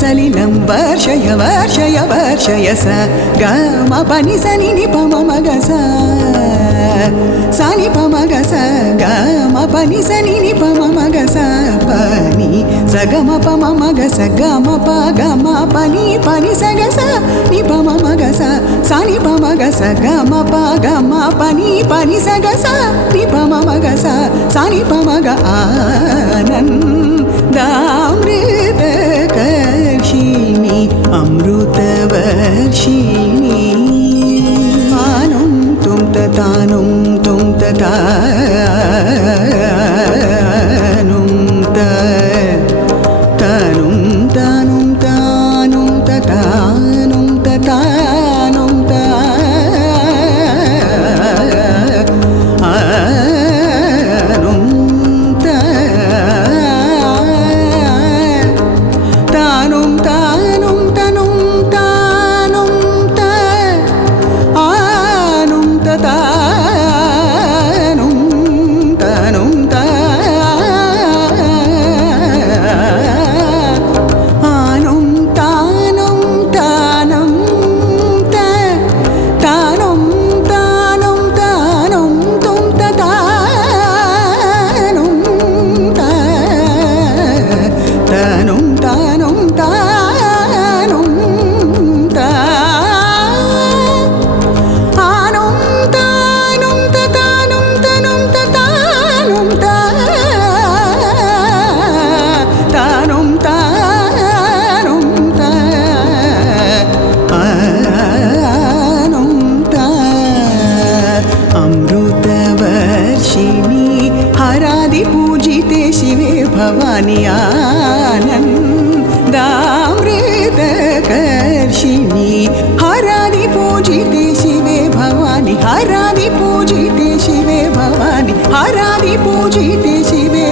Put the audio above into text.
सलिलं वर्षय वर्षय वर्षय स ग म प नि स नि नि प म म ग स सा नि प म ग स ग म प नि स नि नि प म म ग स प नि स ग म प म म ग स ग म प नि स ग स नि प म म ग स सा नि प म ग स ग म प नि स ग स नि प म म ग स सा नि प म ग आनन्दामृतकर्षिणि अमृतवर्षिणि आनुं तुं ततानुं तुं ततानुं तनुं तानुं तानुं ततानुं ततानुं भवानी आनन्दामृतकर्षिणि हरादि पूजिते शिवे भवानी हरादि पूजिते शिवे भवानी हरादि पूजिते शिवे